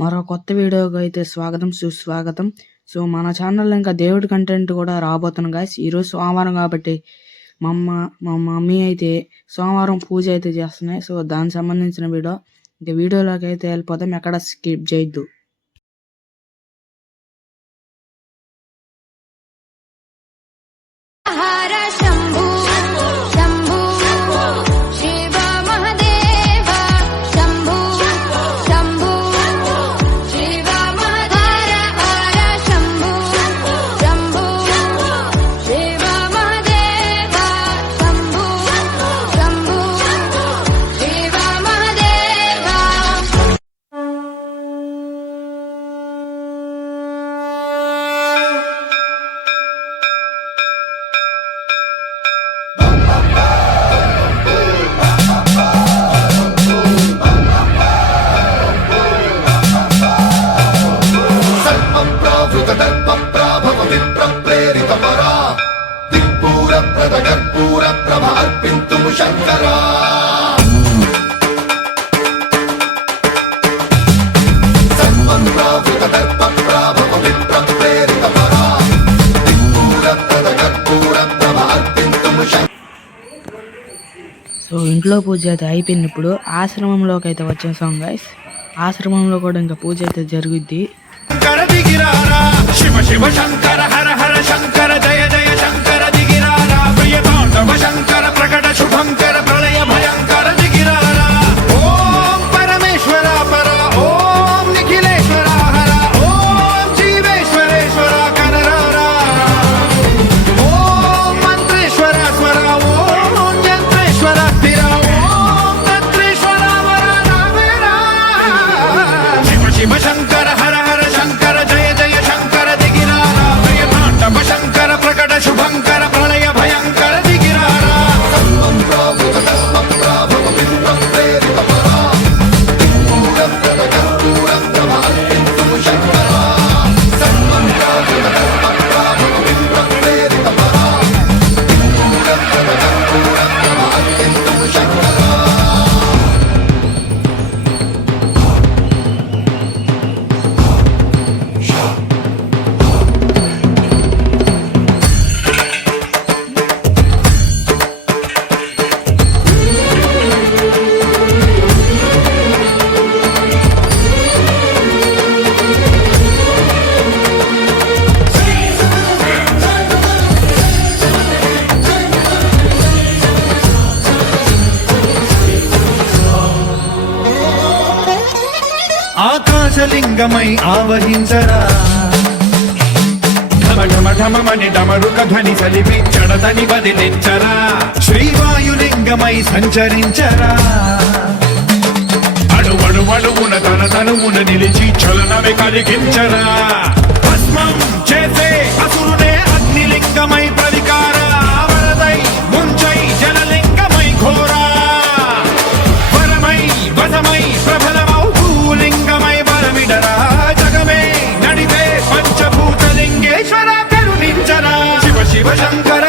మరో కొత్త వీడియోకి అయితే స్వాగతం సుస్వాగతం. సో మన ఛానల్లో ఇంకా దేవుడి కంటెంట్ కూడా రాబోతున్నాం గాయ్స్. ఈరోజు సోమవారం కాబట్టి మా మమ్మీ అయితే సోమవారం పూజ అయితే చేస్తున్నాయి. సో దానికి సంబంధించిన వీడియో. ఇంకా వీడియోలోకి అయితే వెళ్ళిపోతాం, ఎక్కడ స్కిప్ చేయొద్దు. సో ఇంట్లో పూజ అయితే అయిపోయింది. ఇప్పుడు ఆశ్రమంలోకి అయితే వచ్చేసాం గైస్. ఆశ్రమంలో కూడా ఇంకా పూజ అయితే జరుగుద్ది. శివ శివ శంకర హర హర శంకర జయ జయ శంకర దిగిరారా ప్రియ తాండవ శంకర ప్రకట శుభంకర ప్రళయ భయంకర దిగిరారా. ఓం పరమేశ్వర పర ఓం నిఖిలేశ్వర హర ఓం జీవేశ్వరేశ్వర కనరారా. ఓం మంత్రేశ్వర స్వర ఓం యంత్రేశ్వర స్థిర ఓం తంత్రేశ్వర వర నావేరా. శివ శివ శంకర హర హర శంకర జయ జయ శంకర దిగిరారా ప్రియ తాండవ శంకర ప్రకట శుభంకర ప్రళయ భయంకర దిగిరారా. ఆకాశలింగమై ఆవహించరా ఢమఢమఢమని డమరుక ధ్వని సలిపి చడదని వదిలించరా. శ్రీవాయులింగమై సంచరించరా అడువడువడువున తన తనువున నిలిచి చలనమే కలిగించరా. భస్మం చేసే అసురునే అగ్నిలింగమై ప్రవికార వరదై ముంచై జలలింగమై ఘోరా వరమై వసమై ప్రబలమౌ భూలింగమై వరమిడరా. జగమే నడిపే పంచభూతలింగేశ్వర కరుణించరా. శివ శివ శంకర